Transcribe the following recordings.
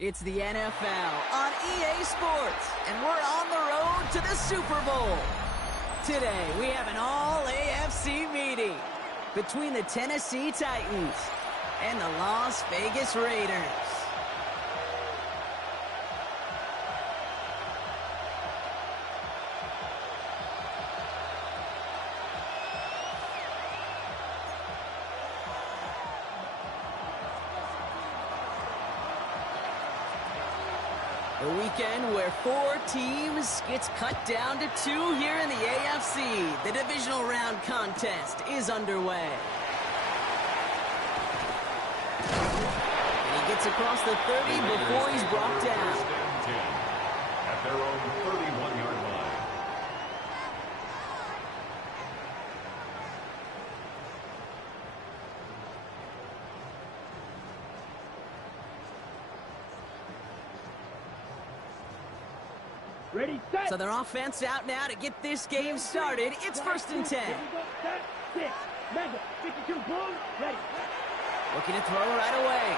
It's the NFL on EA Sports, and we're on the road to the Super Bowl. Today, we have an all-AFC meeting between the Tennessee Titans and the Las Vegas Raiders. A weekend where 4 teams gets cut down to 2 here in the AFC. The divisional round contest is underway. And he gets across the 30 before he's brought down. At their own 31-yard line. Ready, set. So their offense out now to get this game started. It's 1st and 10. Mega, 52, boom, ready. Looking to throw right away.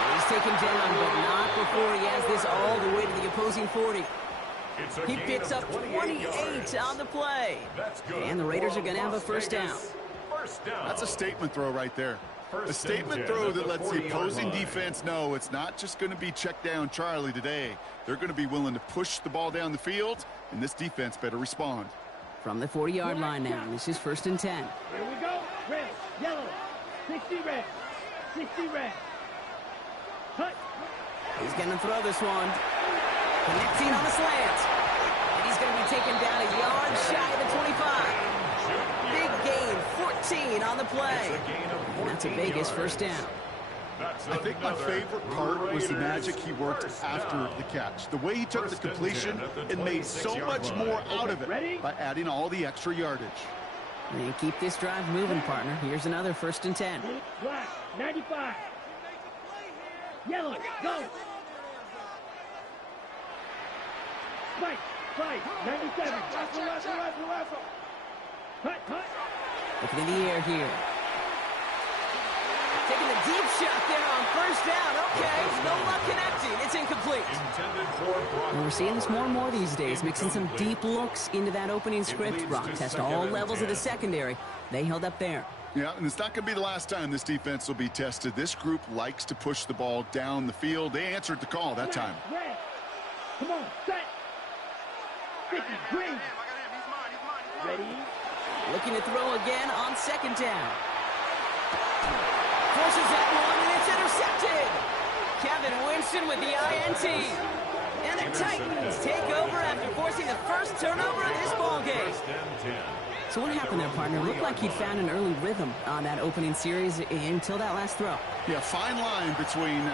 And he's taken down, but not before he has this all the way to the opposing 40. He picks up 28 on the play. And the Raiders are going to have a first down. That's a statement throw right there. A statement throw that lets the opposing defense know it's not just going to be check down Charlie today. They're going to be willing to push the ball down the field, and this defense better respond. From the 40-yard line now, this is 1st and 10. Here we go. Red, yellow, 60 red, 60 red. Cut. He's going to throw this one. Connecting on the slant. And he's going to be taken down a yard shy of the 25. Big gain, 14 on the play. And that's a Vegas first down. I think my favorite part was the magic he worked after the catch. The way he took the completion and made so much more out of it by adding all the extra yardage. And keep this drive moving, partner. Here's another 1st and 10. Black, 95. Yellow, go. Spike, 97. Cut. Looking in the air here. Taking a deep shot there on 1st down. Okay, no luck connecting. It's incomplete. And we're seeing this more and more these days, mixing some deep looks into that opening script. Brock test all levels of the secondary. They held up there. Yeah, and it's not going to be the last time this defense will be tested. This group likes to push the ball down the field. They answered the call that time. Red. Come on, set. 50, green. Ready. Looking to throw again on 2nd down. Forces that one, and it's intercepted. Kevin Winston with the INT. And the Titans take over after forcing the first turnover of this ballgame. So what happened there, partner? It looked like he'd found an early rhythm on that opening series until that last throw. Yeah, fine line between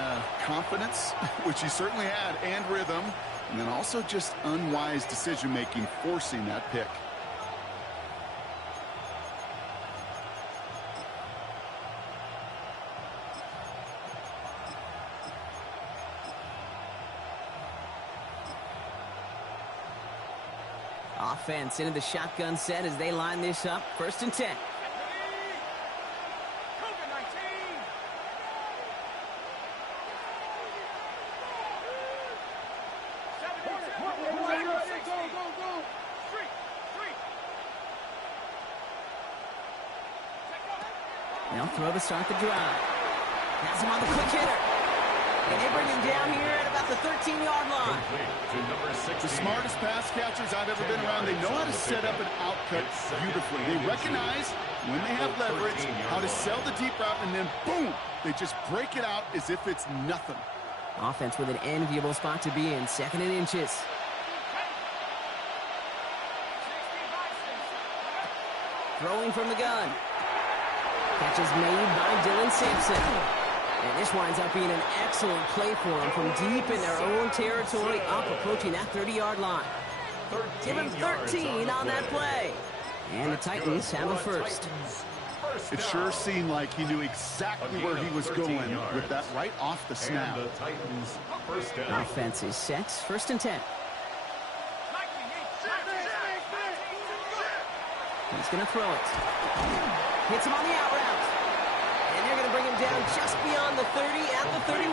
confidence, which he certainly had, and rhythm, and then also just unwise decision-making forcing that pick. Offense into the shotgun set as they line this up. 1st and 10. They'll throw to start the drive. Has him on the quick hitter. And they bring him down here at about the 13-yard line. The smartest pass catchers I've ever been around. They know how to set up an outcut beautifully. They recognize when they have leverage how to sell the deep route, and then boom, they just break it out as if it's nothing. Offense with an enviable spot to be in. 2nd and inches. Throwing from the gun. Catch is made by Dylan Sampson. And this winds up being an excellent play for them from deep in their own territory, up approaching that 30-yard line. Give him 13 on that play. And the Titans have a first. It sure seemed like he knew exactly where he was going with that right off the snap. Offense is set. 1st and 10. He's going to throw it. Hits him on the out route. And they're going to bring him down just beyond the 30 at the 31.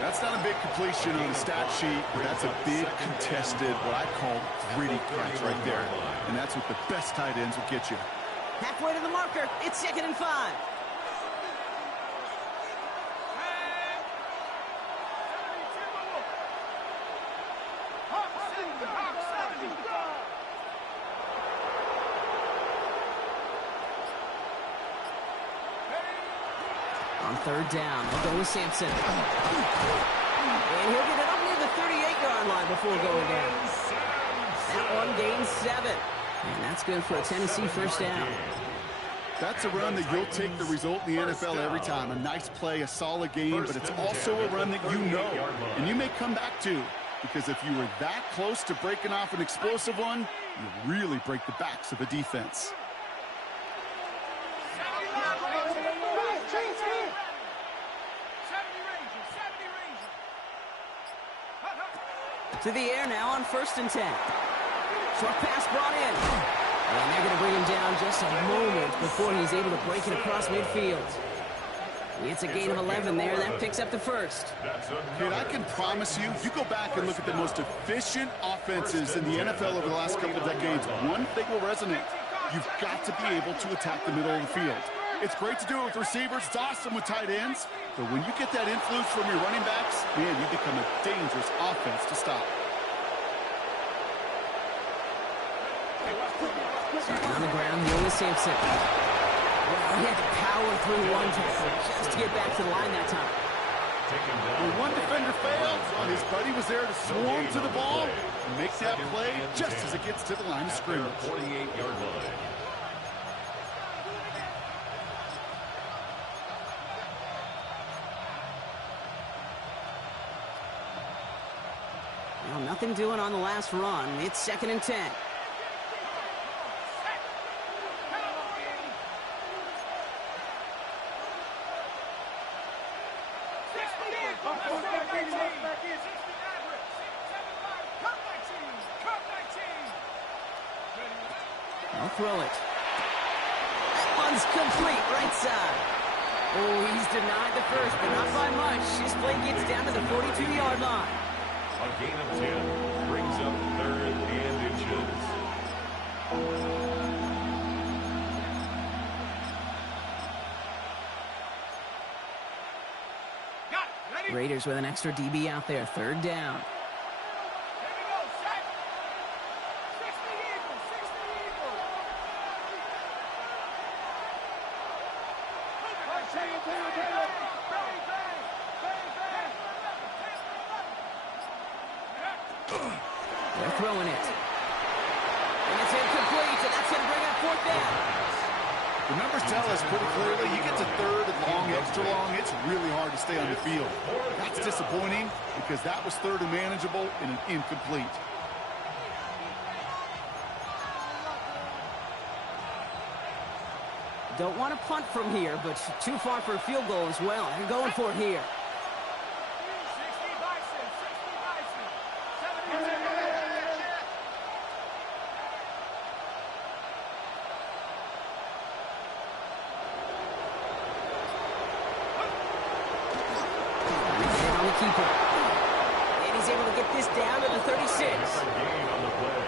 That's not a big completion on the stat sheet, but that's a big contested, what I call gritty catch right there. And that's what the best tight ends will get you. Halfway to the marker. It's 2nd and 5. On 3rd down, they'll go with Sampson. And he'll get it up near the 38-yard line before going down. That one gains 7. And that's good for a Tennessee first down. That's a run that you'll take the result in the NFL every time. A nice play, a solid game, but it's also a run that you know, and you may come back to, because if you were that close to breaking off an explosive one, you really break the backs of the defense. To the air now on 1st and 10. Short pass brought in. And they're going to bring him down just a moment before he's able to break it across midfield. It's a gain of 11 there. That picks up the 1st. Kid, I can promise you, you go back and look at the most efficient offenses in the NFL over the last couple of decades, one thing will resonate. You've got to be able to attack the middle of the field. It's great to do it with receivers. It's awesome with tight ends. But when you get that influence from your running backs, man, you become a dangerous offense to stop. On the ground, Willis Sampson. Well, he had to power through one tackle just to get back to the line that time. When one defender fails, his buddy was there to swarm to the ball and make that play just as it gets to the line of scrimmage. 48-yard line. Well, nothing doing on the last run. It's 2nd and 10. I'll throw it. That one's complete, right side. Oh, he's denied the first, but not by much. His play gets down to the 42-yard line. A gain of 10 brings up 3rd and inches. Raiders with an extra DB out there. 3rd down. They're throwing it. And it's incomplete, and that's going to bring up 4th down. The numbers tell us pretty clearly, you get to 3rd and long, extra long, it's really hard to stay on the field. That's disappointing because that was 3rd and manageable and an incomplete. Don't want to punt from here, but too far for a field goal as well. They're going for it here. Keeper. And he's able to get this down to the 36.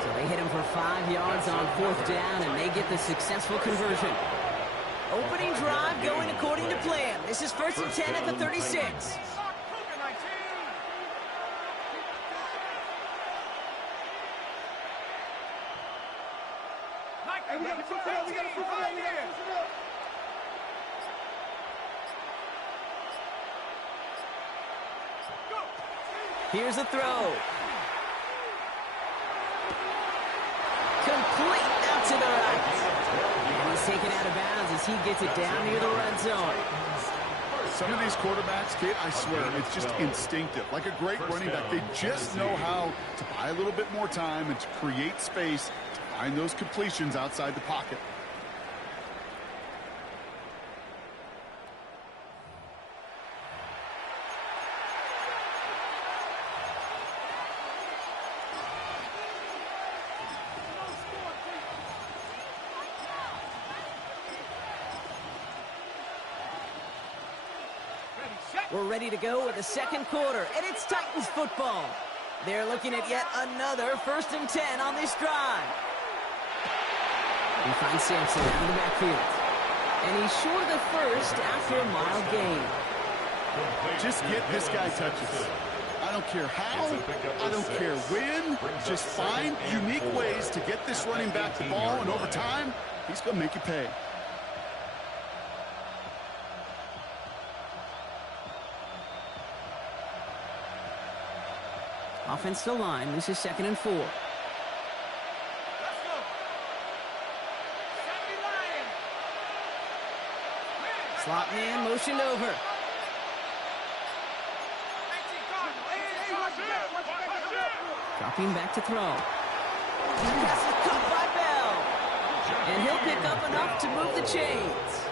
So they hit him for 5 yards on 4th down, and they get the successful conversion. Opening drive going according to plan. This is 1st and 10 at the 36. Here's a throw. Complete out to the right. And he's taken out of bounds as he gets it down near the red zone. Some of these quarterbacks, kid, I swear, it's just instinctive. Like a great running back, they just know how to buy a little bit more time and to create space to find those completions outside the pocket. We're ready to go with the second quarter, and it's Titans football. They're looking at yet another 1st and 10 on this drive. We find Sampson out of the backfield. And he's short of the first after a mild gain. Just get this guy touches. I don't care how, I don't care when. Just find unique ways to get this running back the ball, and over time, he's going to make you pay. Offensive line, this is 2nd and 4. Slot man motioned over. Dropping back to throw. Pass is caught by Bell. And he'll pick up enough to move the chains.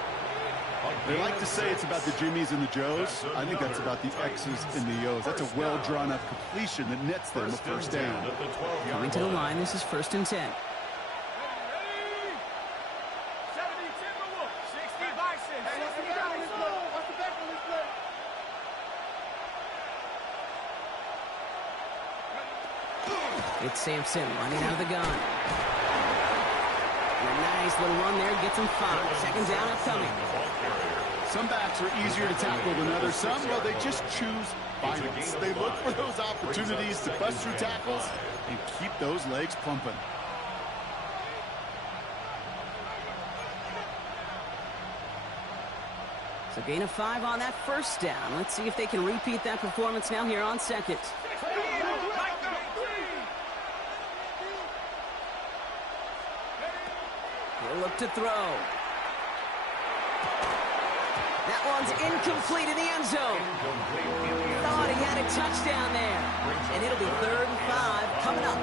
They like to say it's about the Jimmies and the Joes. I think that's about the X's and the O's. That's a well-drawn-up completion that nets them a first down. Coming to the line, this is 1st and 10. It's Sampson running out of the gun. And a nice little run there gets him 5. 2nd down upcoming. Some backs are easier to tackle than others. Some, well, they just choose violence. They look for those opportunities to bust through tackles and keep those legs pumping. So gain of 5 on that 1st down. Let's see if they can repeat that performance now here on 2nd. He'll look to throw. That one's incomplete in the end zone. Thought he had a touchdown there. And it'll be 3rd and 5 coming up.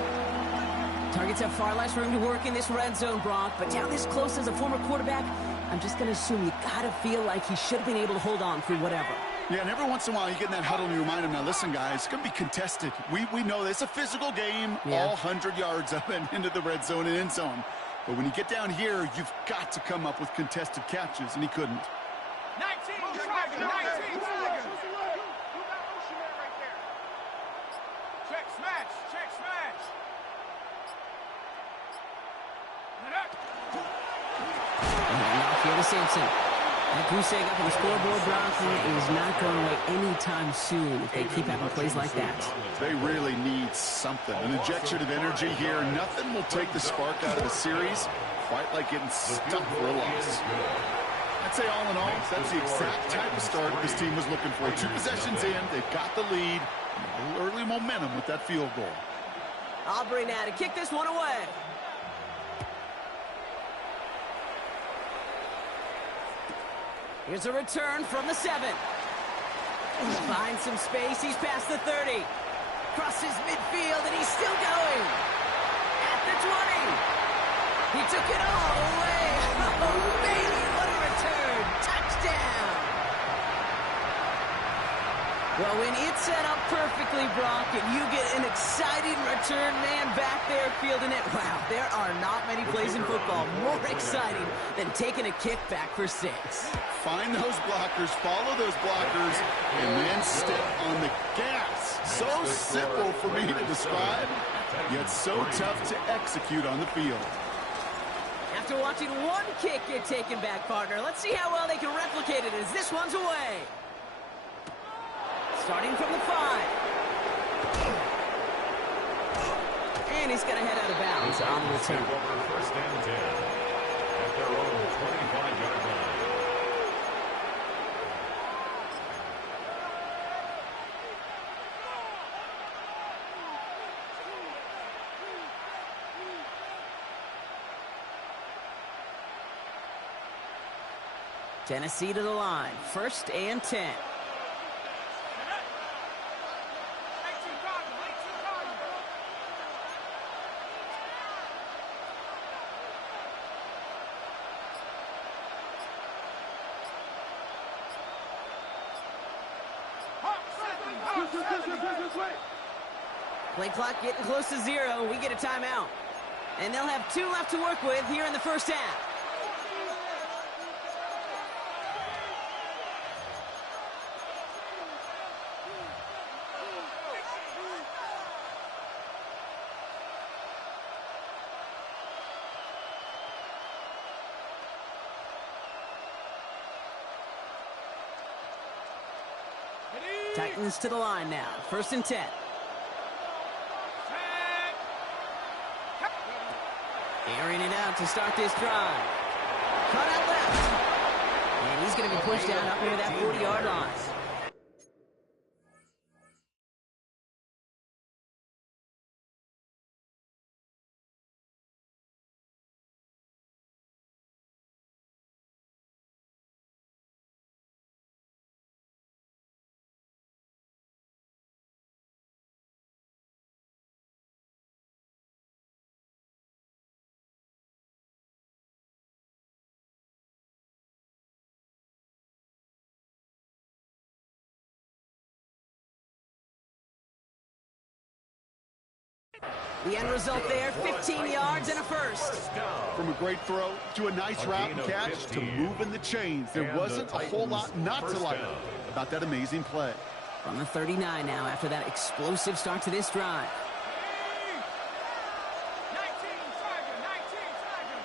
Targets have far less room to work in this red zone, Brock. But down this close as a former quarterback, I'm just going to assume you got to feel like he should have been able to hold on through whatever. Yeah, and every once in a while you get in that huddle and you remind him, now listen, guys, it's going to be contested. We know this. It's a physical game, all 100 yards up and into the red zone and end zone. But when you get down here, you've got to come up with contested catches, and he couldn't. 19, Tiger, 19, Tiger. Who got motion man right there? Check, smash, check, smash. And off here to Sampson. That goose egg up on the scoreboard, Brock, is not going away anytime soon if they keep having plays like that. They really need something. An injection of energy here. Nothing will take the spark out of a series quite like getting stuck for a loss. I'd say all in all, that's the exact type of start this team was looking for. 2 possessions in, they've got the lead, a little early momentum with that field goal. Aubrey now to kick this one away. Here's a return from the 7. Finds some space, he's past the 30. Crosses midfield, and he's still going. At the 20. He took it all the way. Oh, baby, what a return. Touchdown. Well, when it's set up perfectly, Brock, and you get an exciting return man back there fielding it, wow, there are not many plays in football more exciting than taking a kick back for 6. Find those blockers, follow those blockers, and then step on the gas. So simple for me to describe, yet so tough to execute on the field. After watching one kick get taken back, partner, let's see how well they can replicate it as this one's away. Starting from the 5. And he's going to head out of bounds on the return. 1st and 10 at their own 25-yard line. Tennessee to the line. 1st and 10. Play clock getting close to 0. We get a timeout. And they'll have 2 left to work with here in the 1st half. Titans to the line now. 1st and 10. Airing it out to start this drive. Cut out left. And he's going to be pushed down up near that 40-yard line. The end result there, 15 yards and a first. From a great throw to a nice route and catch to moving the chains. There wasn't a whole lot not to like about that amazing play. From the 39 now after that explosive start to this drive. 19, Tiger, 19, Tiger.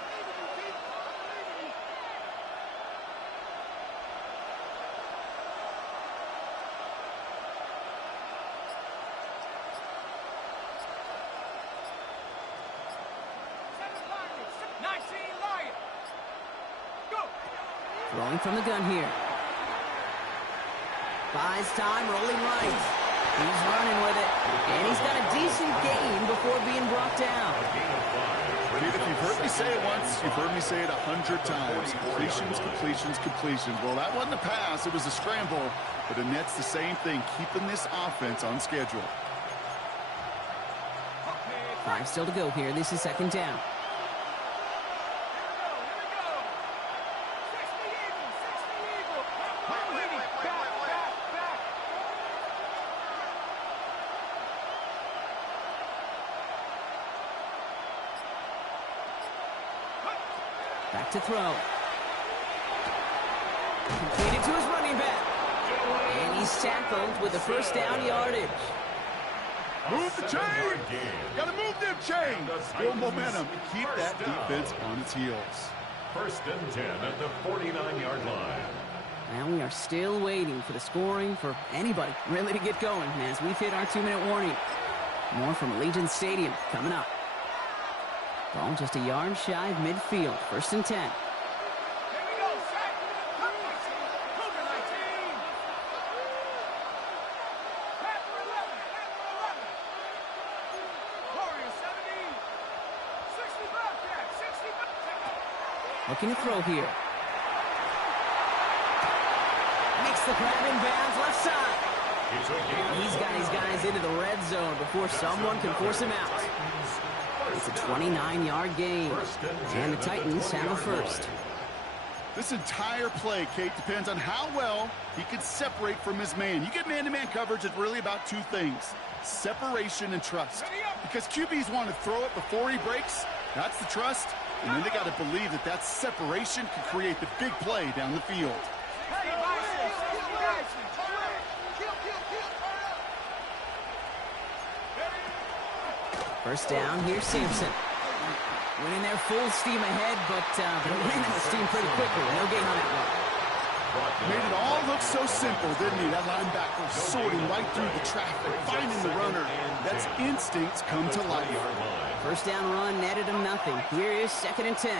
Throwing from the gun here. Buys time, rolling right. He's running with it. And he's got a decent gain before being brought down. Kid, if you've heard me say it once, you've heard me say it 100 times. Completions, completions, completions. Well, that wasn't a pass. It was a scramble. But the net's the same thing, keeping this offense on schedule. 5 still to go here. This is 2nd down. Back to throw. Completed to his running back. And he's tackled with the 1st down yardage. Move the chain! Gotta move them chains! Build momentum and keep that defense on its heels. 1st and 10 at the 49-yard line. Now we are still waiting for the scoring for anybody really to get going as we've hit our 2-minute warning. More from Allegiant Stadium coming up. Ball just a yard shy of midfield. 1st and 10. Here we go, Shaq. Cougar 19. Panther 11. Panther 11. Warrior 70. 60 Bobcat. 60 Bobcat. Looking to throw here. Makes the grab in bounds left side. He's got his guys into the red zone before someone can force him out. It's a 29-yard gain, and the Titans have a first. This entire play, Kate, depends on how well he can separate from his man. You get man-to-man coverage, it's really about 2 things, separation and trust. Because QBs want to throw it before he breaks, that's the trust, and then they got to believe that that separation can create the big play down the field. First down, here's Sampson. Winning there full steam ahead, but they ran out of steam pretty quickly. No gain on that one. Made it all look so simple, didn't he? That linebacker sorting right through the traffic, finding the runner. That's instincts come to life. First down run netted him nothing. Here is 2nd and 10.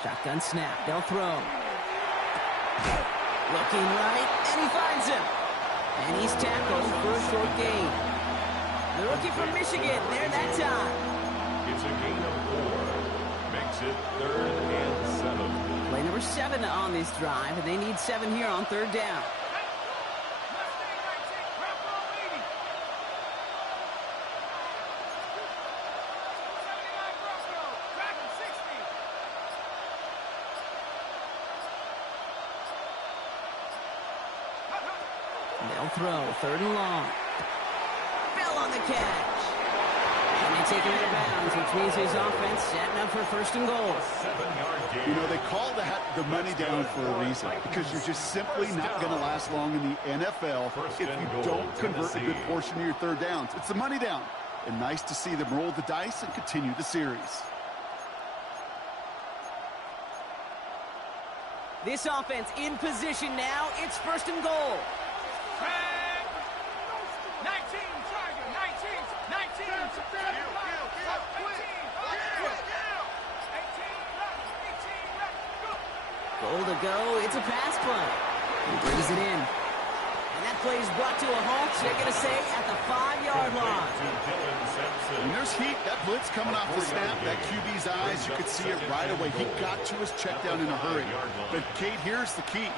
Shotgun snap, they'll throw. Looking right, and he finds him. And he's tackled for a short gain. The rookie from Michigan, there that time. It's a gain of 4. Makes it 3rd and 7. Play number 7 on this drive, and they need 7 here on 3rd down. They'll throw, 3rd and long. Bell on the catch. And they take him out of bounds, which means his offense setting up for 1st and goal. 7-yard gain. You know, they call that the money down for a reason, because you're just simply not going to last long in the NFL if you don't convert a good portion of your 3rd downs. It's the money down. And nice to see them roll the dice and continue the series. This offense in position now. It's first and goal. 19, Tiger, 19, 19, 18, Goal to go. It's a pass play. He brings it in. And that play is brought to a halt, so they're going to say at the 5-yard line. When there's heat, that blitz coming off the snap, that QB's eyes, you could see it right away. He got to his check down in a hurry. But, Kate, here's the key.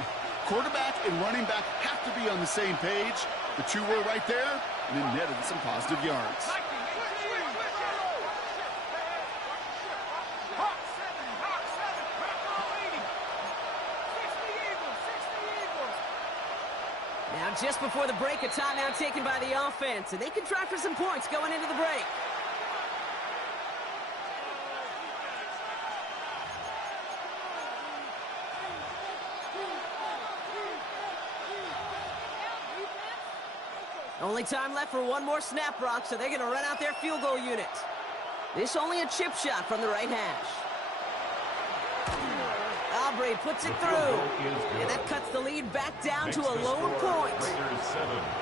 Quarterback and running back have to be on the same page. The two were right there, and then netted some positive yards. Now, just before the break, a timeout taken by the offense, and they can try for some points going into the break. Only time left for one more snap, Brock, so they're going to run out their field goal unit. This only a chip shot from the right hash. Aubrey puts it through, and that cuts the lead back down to a lower point.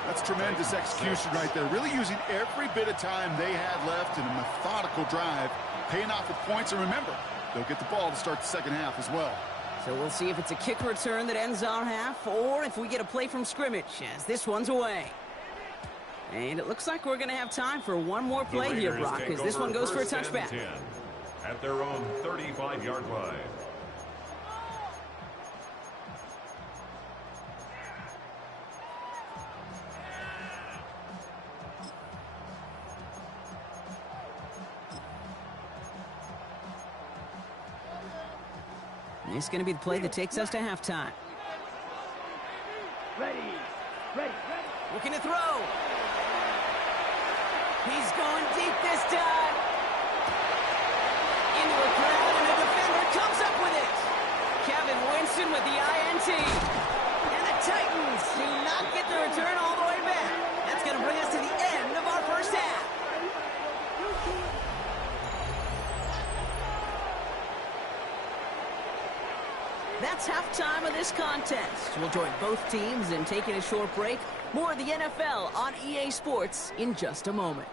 That's tremendous execution right there. Really using every bit of time they had left in a methodical drive, paying off with points. And remember, they'll get the ball to start the second half as well. So we'll see if it's a kick return that ends our half, or if we get a play from scrimmage, as this one's away. And it looks like we're going to have time for one more play here, Brock, as this one goes for a touchback. At their own 35-yard line. This is going to be the play that takes us to halftime. Ready. Looking to throw. He's going deep this time. Into a crowd, and the defender comes up with it. Kevin Winston with the INT. And the Titans do not get the return all the way back. That's going to bring us to the end of our first half. That's halftime of this contest. We'll join both teams in taking a short break. More of the NFL on EA Sports in just a moment.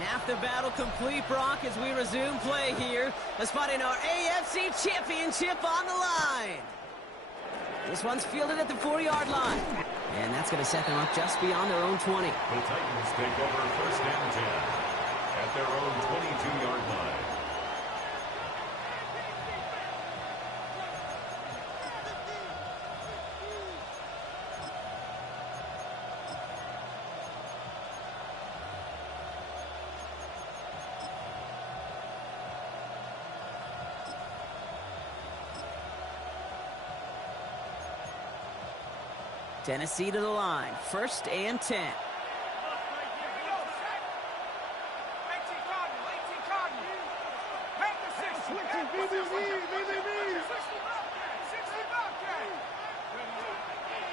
Half the battle complete, Brock, as we resume play here. A spot in our AFC Championship on the line. This one's fielded at the 4-yard line. And that's going to set them up just beyond their own 20. The Titans take over first and 10 at their own 22-yard line. Tennessee to the line, first and 10. 18 Cardinal. Make the 60.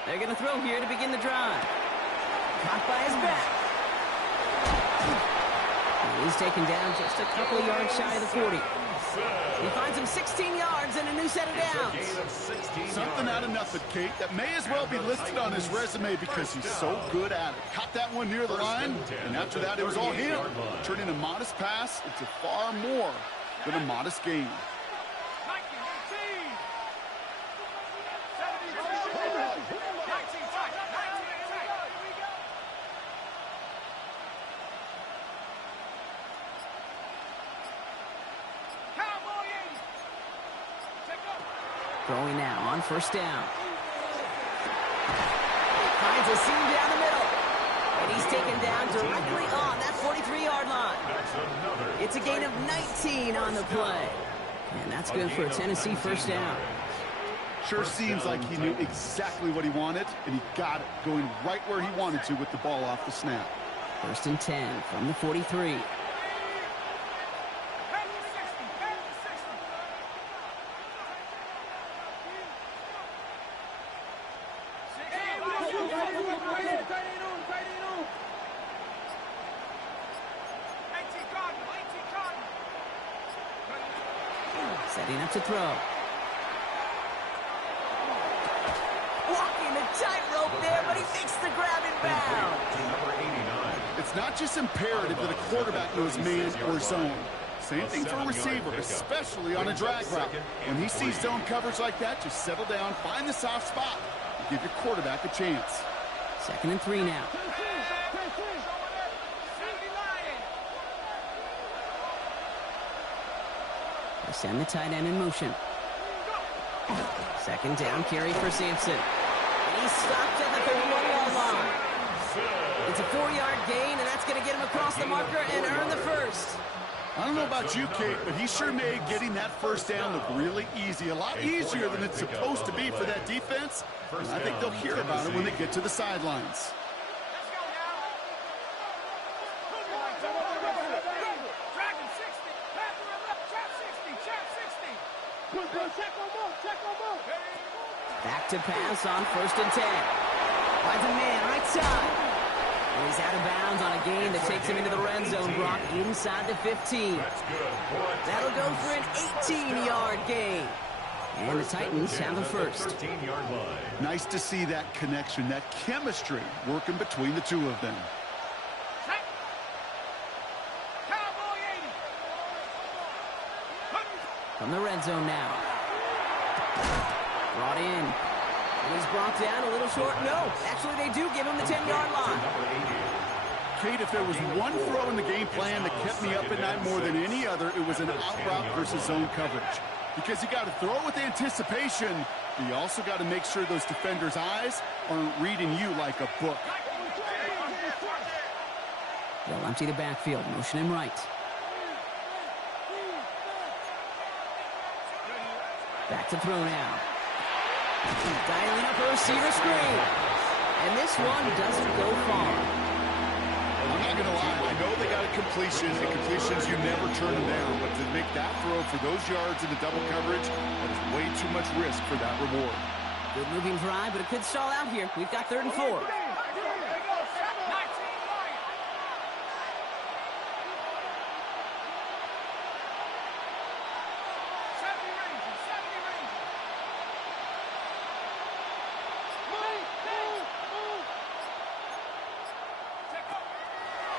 They're going to throw here to begin the drive. Caught by his back. And he's taken down just a couple of yards shy of the 40. He finds him 16 yards and a new set of downs. Something out of nothing, Kate. That may as well be listed on his resume because he's so good at it. Caught that one near the line, and after that, it was all him. Turning a modest pass into far more than a modest gain. Throwing now on first down. Finds a seam down the middle. And he's taken down directly on that 43-yard line. It's a gain of 19 on the play. And that's good for a Tennessee first down. Sure seems like he knew exactly what he wanted, and he got it, going right where he wanted to with the ball off the snap. First and 10 from the 43. Setting up to throw. Walking the tightrope there, but he makes the grab in bounds. Number 89. It's not just imperative that a quarterback knows man or zone. Same thing for a receiver, especially on a drag route. When he sees zone coverage like that, just settle down, find the soft spot, and give your quarterback a chance. 2nd and 3 now. They send the tight end in motion. 2nd down carry for Sampson. And he's stopped at the 31-yard line. It's a 4-yard gain, and that's going to get him across the marker and earn the first. I don't know about you, Kate, but he sure made getting that first down look really easy. A lot easier than it's supposed to be for that defense. And I think they'll hear about it when they get to the sidelines. Back to pass on 1st and 10. Finds a man right side. And he's out of bounds on a gain that takes him into the red zone, Brock, inside the 15. That'll go for an 18-yard gain. And the Titans have the first. Nice to see that connection, that chemistry working between the two of them. From the red zone now. Brought in. And he's brought down a little short. No, actually they do give him the 10-yard line. Kate, if there was one throw in the game plan that kept me up at night more than any other, it was an out route versus zone coverage. Because you got to throw with anticipation, but you also got to make sure those defenders' eyes aren't reading you like a book. They'll empty the backfield, motion him right. Back to throw now. Dialing up a receiver screen. And this one doesn't go far. I'm not going to lie, I know they got a completion, and completions, you never turn them down. But to make that throw for those yards into double coverage, that is way too much risk for that reward. Good moving drive, but it could stall out here. We've got 3rd and 4.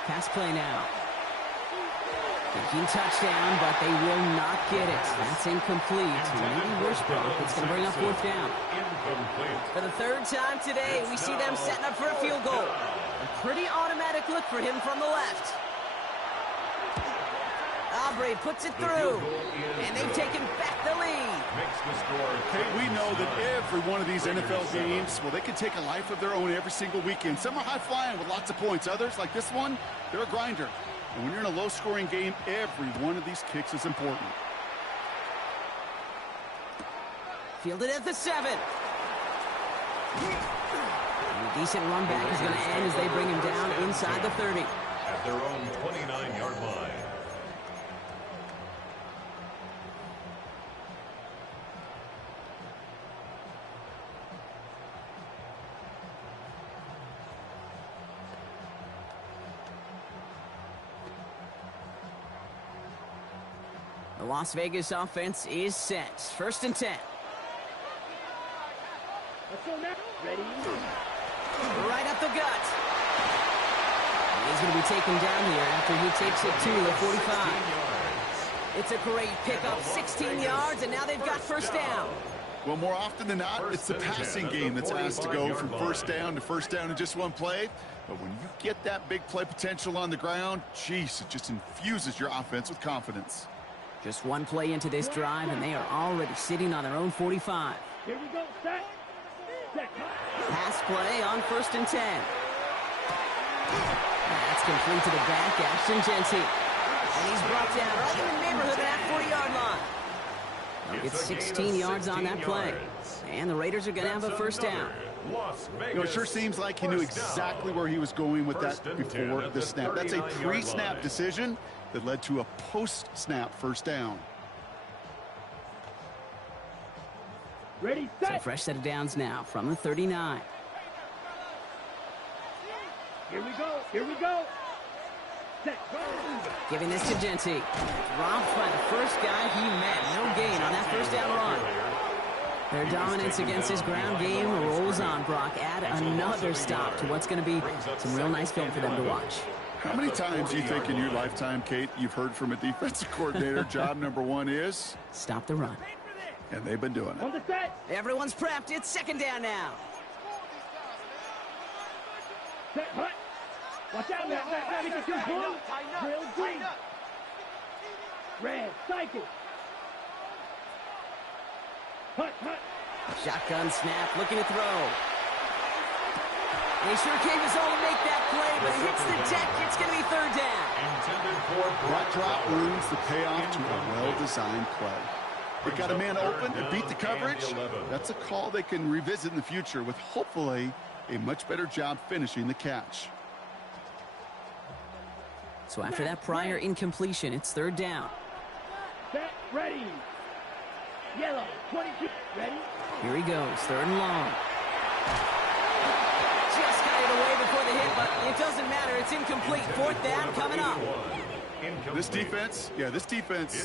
Pass play now. Thinking touchdown, but they will not get it. That's incomplete. Maybe worse, Brock. It's going to bring up 4th down. For the 3rd time today, we see them setting up for a field goal. A pretty automatic look for him from the left. Aubrey puts it through, and they've taken back the lead. Okay, we know that every one of these NFL games, well, they can take a life of their own every single weekend. Some are high-flying with lots of points. Others, like this one, they're a grinder. And when you're in a low-scoring game, every one of these kicks is important. Fielded at the 7. And a decent run back is going to end as they bring him down inside the 30. At their own 29-yard line. The Las Vegas offense is set. 1st and 10. Ready? Right up the gut. He's going to be taken down here after he takes it to the 45. It's a great pickup, 16 yards, and now they've got 1st down. Well, more often than not, it's the passing game that's asked to go from 1st down to 1st down in just one play. But when you get that big play potential on the ground, geez, it just infuses your offense with confidence. Just one play into this drive, and they are already sitting on their own 45. Here we go, set. Pass play on 1st and 10. That's complete to the back, Ashton Jency. And he's brought down right in the neighborhood of that 40-yard line. They'll get 16 yards on that play. And the Raiders are going to have a 1st down. You know, it sure seems like he knew exactly where he was going with that before the snap. That's a pre-snap decision that led to a post-snap 1st down. Ready, So set. fresh set of downs now from the 39. Here we go. Here we go. Set. Go. Giving this to Genty. Dropped by the first guy he met. No gain on that first down run. Their dominance against this ground game rolls on, Brock. Add another stop to what's going to be some real nice film for them to watch. How many times do you think in your lifetime, Kate, you've heard from a defensive coordinator, job number one is? Stop the run. And they've been doing On it. the set. Everyone's prepped. It's second down now. Set. Hut. Watch out, Matt. Matt, get your blue. Drill green. Red. Cycle. Hut. Shotgun snap, looking to throw. They sure came us all to make that play, but it hits the deck. It's going to be third down. That drop ruins the payoff to a well-designed play. They got a man open and beat the coverage. That's a call they can revisit in the future with hopefully a much better job finishing the catch. So after that prior incompletion, it's third down. Set. Ready. Yellow. 22. Ready. Here he goes, third and long. Just got it away before the hit, but it doesn't matter. It's incomplete. Fourth down coming up. This defense,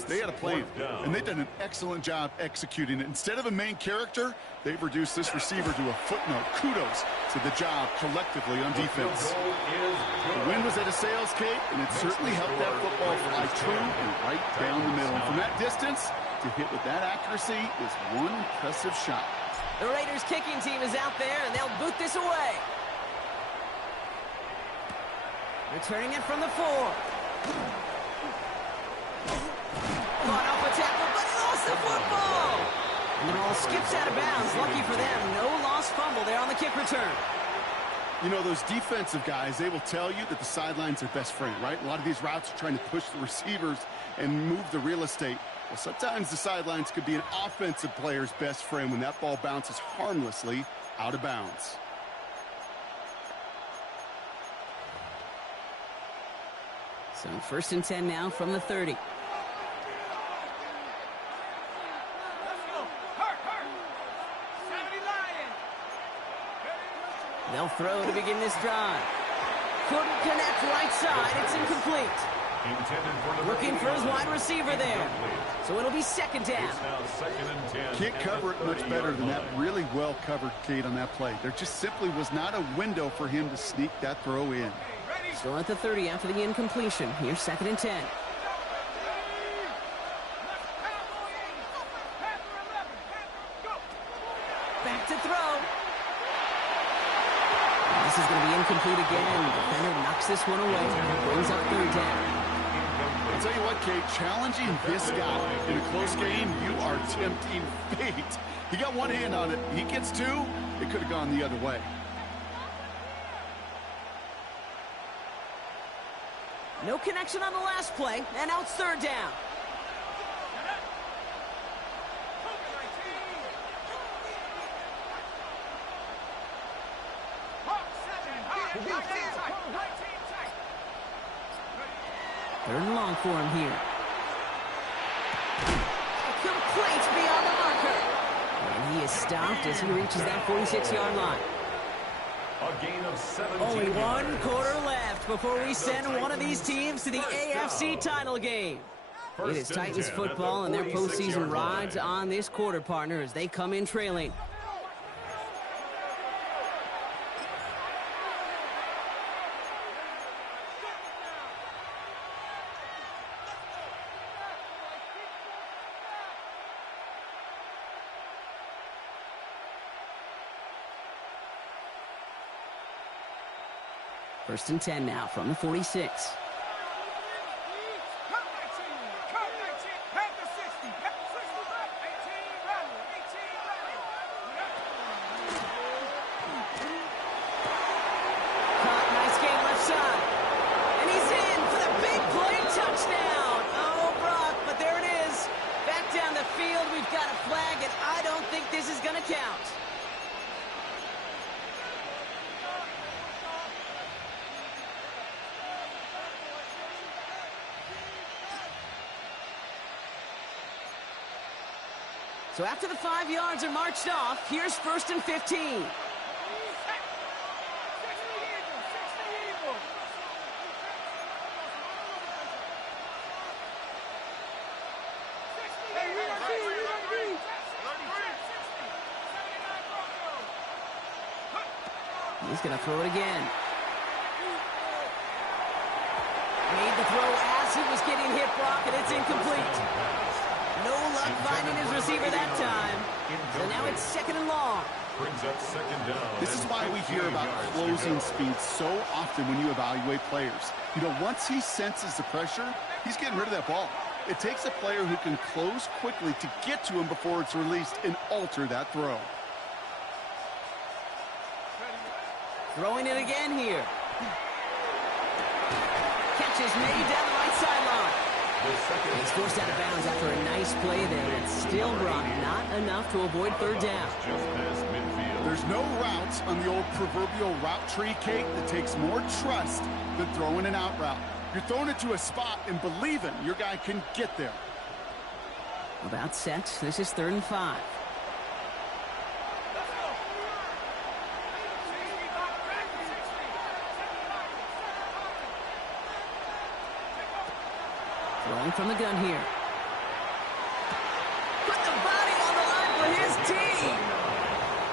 they had a plan, and they've done an excellent job executing it. Instead of a main character, they've reduced this receiver to a footnote. Kudos to the job collectively on defense. The wind was at a sails, Kate, and it certainly helped that football fly true and right down the middle. And from that distance, to hit with that accuracy is one impressive shot. The Raiders kicking team is out there, and they'll boot this away. Returning it from the 4. Caught off a tackle, but he lost the football. And the ball skips out of bounds. Lucky for them, no lost fumble there on the kick return. You know, those defensive guys, they will tell you that the sideline's their best friend, right? A lot of these routes are trying to push the receivers and move the real estate. Well, sometimes the sidelines could be an offensive player's best friend when that ball bounces harmlessly out of bounds. So first and 10 now from the 30. They'll throw to begin this drive. Couldn't connect right side. It's incomplete. Looking for his wide receiver there. So it'll be second down. Can't cover it much better than that. Really well covered, Kate, on that play. There just simply was not a window for him to sneak that throw in. Still at the 30 after the incompletion. Here's second and 10. Back to throw. This is going to be incomplete again. Defender knocks this one away and brings up third down. I'll tell you what, Kate, challenging this guy in a close game, you are tempting fate. He got one hand on it. He gets two. It could have gone the other way. No connection on the last play, and now it's third down. Third and long for him here. Complete beyond the marker. And he is stopped as he reaches that 46-yard line. A gain of 17. Only one quarter left before we send one of these teams to the AFC title game. It is Titans football, and their postseason rides on this quarter partner as they come in trailing. First and 10 now from the 46. So after the 5 yards are marched off, here's first and 15. He's going to throw it again. Made the throw as he was getting hit, Brock, and it's incomplete. No luck finding his receiver that time. So now it's 2nd and long. Brings up 2nd down. This is why we hear about closing speed so often when you evaluate players. You know, once he senses the pressure, he's getting rid of that ball. It takes a player who can close quickly to get to him before it's released and alter that throw. Throwing it again here. Catch is made down the right sideline. He's forced out of bounds after a nice play there. It's still, Brock, not enough to avoid 3rd down. Just past midfield. There's no route on the old proverbial route tree, Kate, that takes more trust than throwing an out route. You're throwing it to a spot and believing your guy can get there. About set. This is 3rd and 5. Throwing from the gun here. Put the body on the line for his team.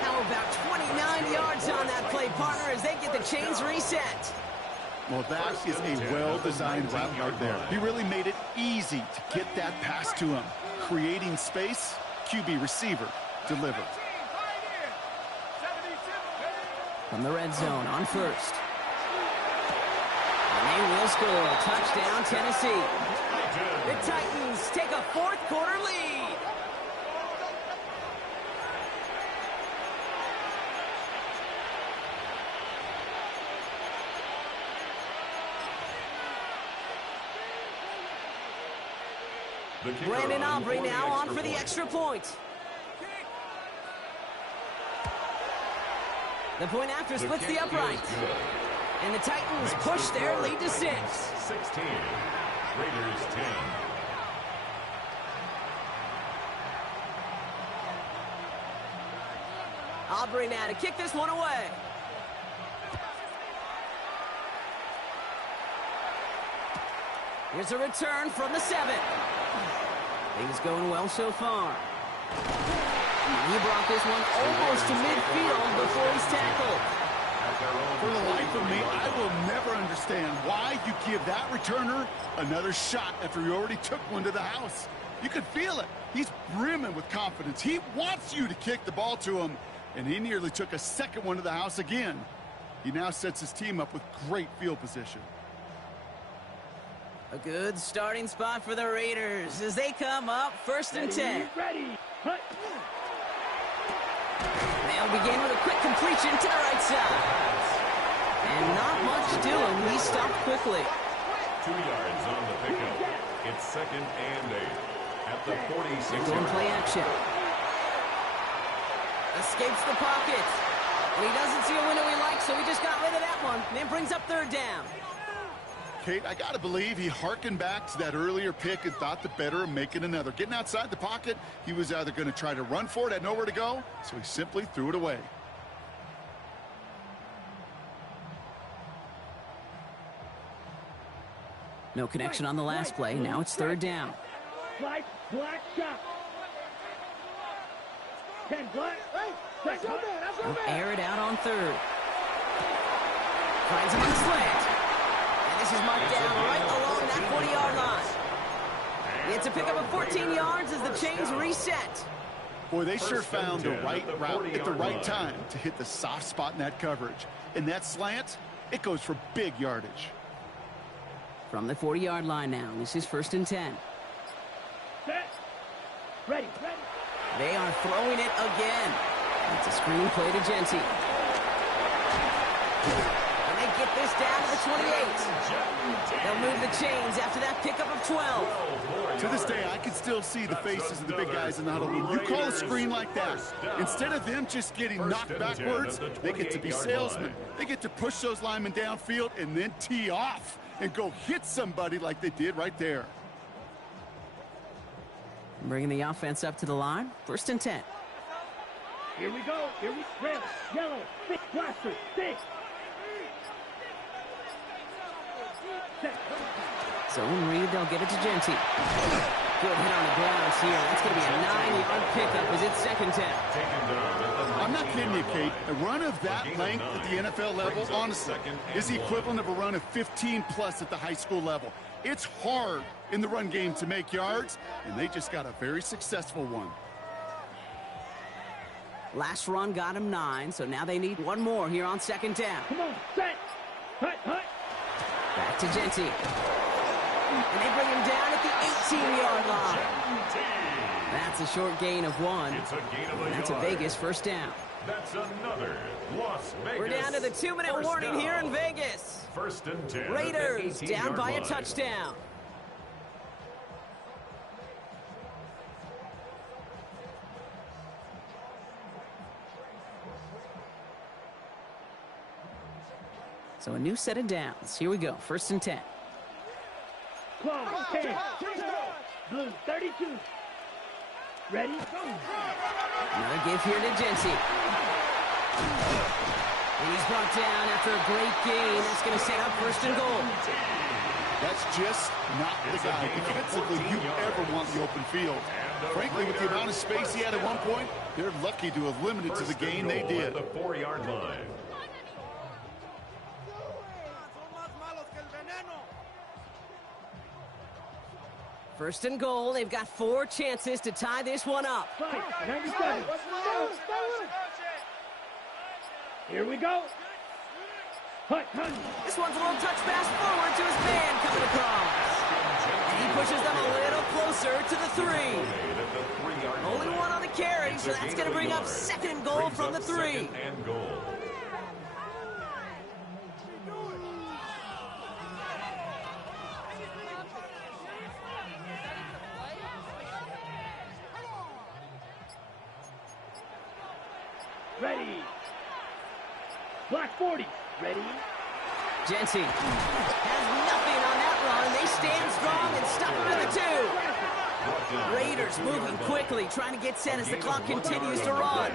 How about 29 yards on that play, partner, as they get the chains reset. Well, that is a well-designed route right there. He really made it easy to get that pass to him. Creating space, QB receiver, deliver. From the red zone on 1st. And they will score. Touchdown, Tennessee. The Titans take a 4th quarter lead. Brandon Aubrey now on for the extra point. The point after splits the upright. And the Titans push their lead to 6. 16. Raiders 10. Aubrey now to kick this one away. Here's a return from the 7. Things going well so far. He brought this one almost to midfield before he's tackled. For the life of me, I will never understand why you give that returner another shot after he already took one to the house. You could feel it. He's brimming with confidence. He wants you to kick the ball to him, and he nearly took a 2nd one to the house again. He now sets his team up with great field position. A good starting spot for the Raiders as they come up 1st and 10. Ready. Hut. They'll begin with a quick completion to the right side. And not much doing. He stopped quickly. 2 yards on the pickup. It's 2nd and 8 at the 46. Doing play action. Escapes the pocket. And he doesn't see a window he likes, so he just got rid of that one. And it brings up 3rd down. Kate, I got to believe he hearkened back to that earlier pick and thought the better of making another. Getting outside the pocket, he was either going to try to run for it, had nowhere to go, so he simply threw it away. No connection on the last play. Now it's 3rd down. Black shot. 10 black. They'll air it out on 3rd. Finds him on the slant. And this is marked down right along that 40-yard line. It's a pickup of 14 yards as the chains reset. Boy, they sure found the right route at the right time to hit the soft spot in that coverage. And that slant, it goes for big yardage. From the 40-yard line now, this is 1st and 10. Set. Ready. They are throwing it again. It's a screen play to Genty. And they get this down to the 28. They'll move the chains after that pickup of 12. To this day, I can still see the faces of the big guys in the huddle. When you call a screen like that, instead of them just getting knocked backwards, they get to be salesmen. They get to push those linemen downfield and then tee off and go hit somebody like they did right there. Bringing the offense up to the line. 1st and 10. Here we go. Red, yellow, thick, blaster, thick. Zone read, they'll get it to Genty. Good hit on the grounds here. That's going to be a 9-yard pickup as it's second down. Taken down at the I'm not kidding you, Kate. A run of that length at the NFL level, honestly, is the equivalent of a run of 15-plus at the high school level. It's hard in the run game to make yards, and they just got a very successful one. Last run got him 9, so now they need one more here on second down. Come on, set. Hut, hut. Back to Genty. And they bring him down at the 18-yard line. That's a short gain of 1. It's a gain of a That's a yard. Vegas first down. That's another Las Vegas. We're down to the 2-minute first warning down. here in Vegas. First and 10. Raiders at the down 18-yard by a line. touchdown. So a new set of downs. Here we go. First and 10. Close, 10. Blue, 32. Ready, go. Another give here to Genty. And he's brought down after a great gain. That's going to set up first and goal. That's just not the guy defensively you ever want in the open field. Frankly, with the amount of space he had at one point, they're lucky to have limited to the gain they did. At the 4-yard line. First and goal. They've got 4 chances to tie this one up. 97. Here we go. Hut, hut. This one's a little touch pass forward to his man coming across. And he pushes them a little closer to the 3. At the 3-yard line. Only one on the carry, so that's going to bring up second and goal from the 3. Second and goal. Ready. Black 40. Ready. Genty has nothing on that run. They stand strong and stop him at the 2. Raiders moving quickly, trying to get set as the clock continues to run.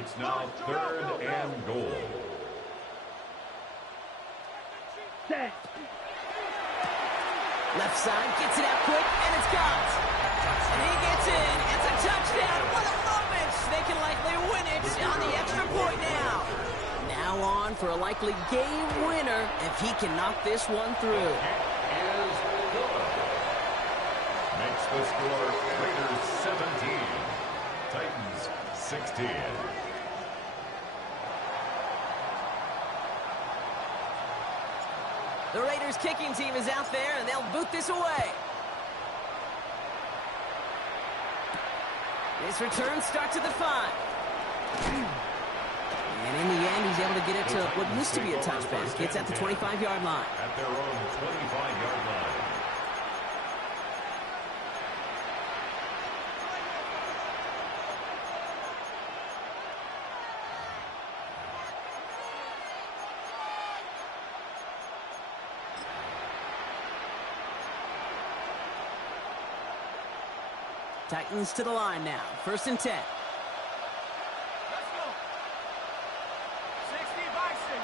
It's now 3rd and goal. Set. Left side gets it out quick, and it's got. And he gets in. It's a touchdown. What a moment. They can likely win it on the extra point now. Now on for a likely game winner if he can knock this one through. Is good. Makes the score Raiders 17. Titans 16. The Raiders kicking team is out there, and they'll boot this away. This return starts at the 5. And in the end, he's able to get it to what used to be a touchback. It's at the 25-yard line. At their own 25-yard line. Titans to the line now. First and 10. Let's go. 60 by 6.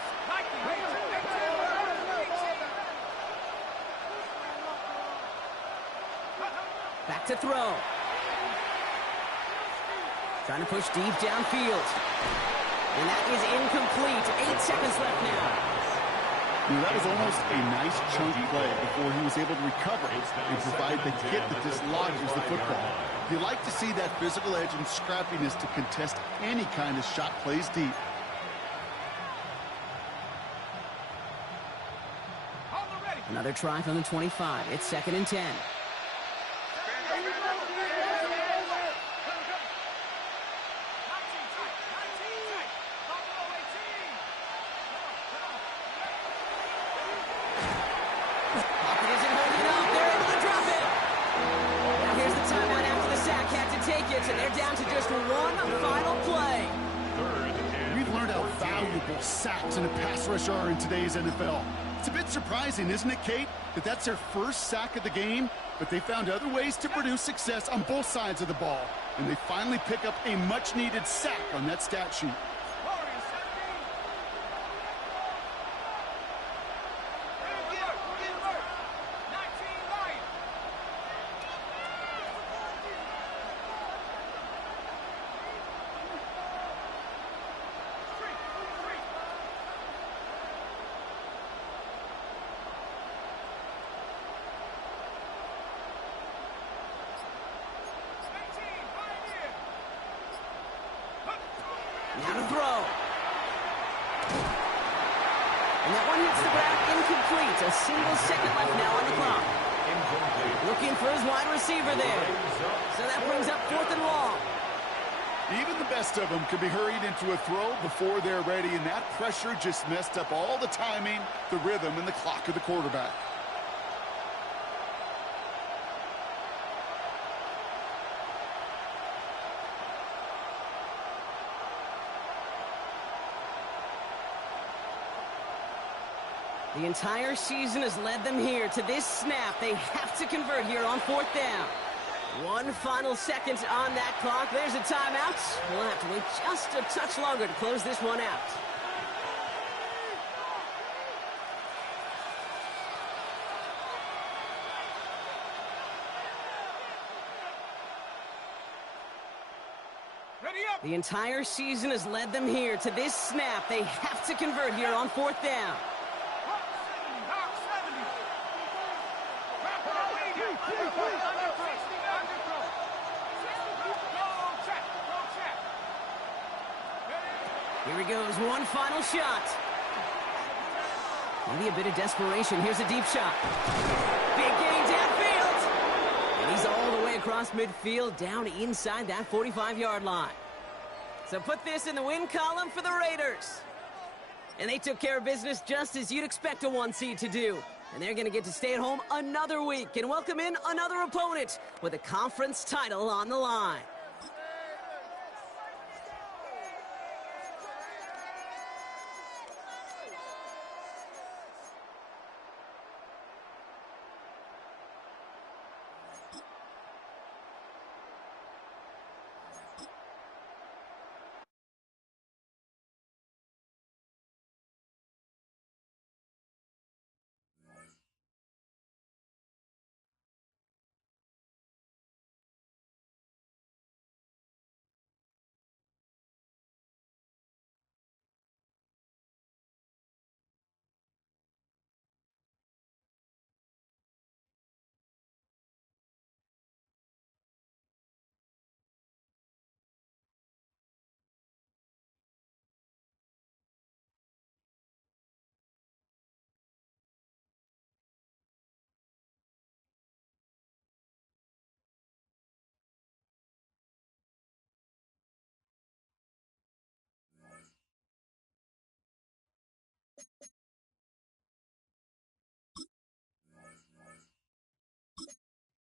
Back to throw. Trying to push deep downfield. And that is incomplete. 8 seconds left now. That was almost a nice chunk play before he was able to recover and provide the hit that dislodges the football. You like to see that physical edge and scrappiness to contest any kind of shot plays deep. Another try from the 25. It's 2nd and 10. And they're down to just one final play. We've learned how valuable sacks in a pass rush are in today's NFL. It's a bit surprising, isn't it, Kate, that that's their first sack of the game, but they found other ways to produce success on both sides of the ball, and they finally pick up a much-needed sack on that stat sheet. And that one hits the ground incomplete. A single second left now on the clock. Looking for his wide receiver there. So that brings up 4th and long. Even the best of them could be hurried into a throw before they're ready, and that pressure just messed up all the timing, the rhythm, and the clock of the quarterback. The entire season has led them here to this snap. They have to convert here on 4th down. One final second on that clock. There's a timeout. We'll have to wait just a touch longer to close this one out. Ready up. The entire season has led them here to this snap. They have to convert here on 4th down. Knock 70. Wrap it up. Under 60, under throw. Go check. Go check. Here he goes. One final shot. Maybe a bit of desperation. Here's a deep shot. Big gain downfield. And he's all the way across midfield, down inside that 45-yard line. So put this in the win column for the Raiders. And they took care of business just as you'd expect a 1 seed to do. And they're going to get to stay at home another week and welcome in another opponent with a conference title on the line.